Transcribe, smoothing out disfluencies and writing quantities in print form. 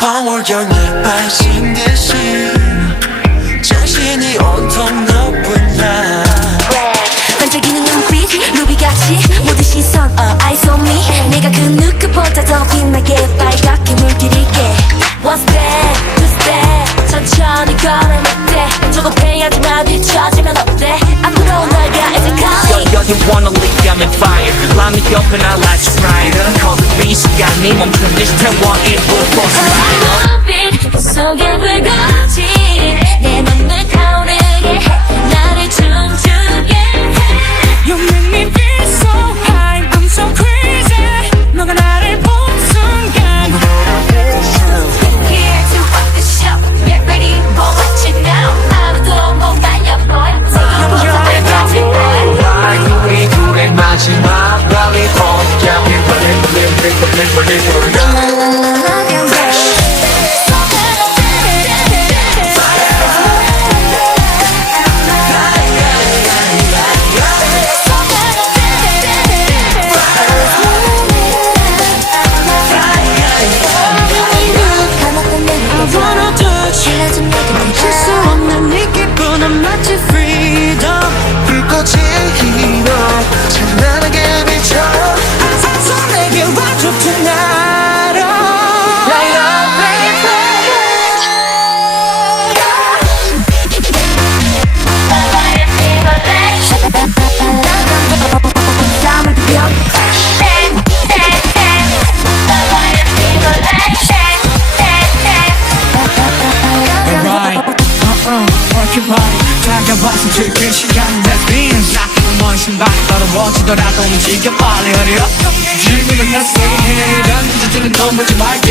방울경에 빠진 듯이 정신이 온통 너뿐이야. 반짝이는 눈빛 루비같이 모든 시선 eyes on me. 내가 그 누구보다 더 빛나게 빨갛게 물들일게. One step, two step 천천히 걸어놓대. 조급해하지 마 뒤처지면 어때. 앞으로 나가 as a calling. You wanna leave, I'm in fire. Light me up and I'll light you brighter. Cold the 시간이 멈춘 듯이 태워 일부러 I'm moving 속에 불꽃이 내 맘을 타오르게 해. 나를 춤추게 해. You make me feel so high, I'm so crazy. 너가 나를 본 순간 Here to rock the show. Get ready for what you know. 아무도 못 말려 boy. 지금부터 boy. 우리 둘의 마지막 rally point. Yeah, we 마치 freedom. 불꽃이 hir어 찬란하게 비춰. 아서 내게 와줘 tonight. Light up baby. 다가와서 즐길 시간은 lesbian. 낚이는 먼 신발이 떨어지더라도 움직여 빨리 hurry up. 질문은 낯설게 해. 던져주는 넌 보지 말고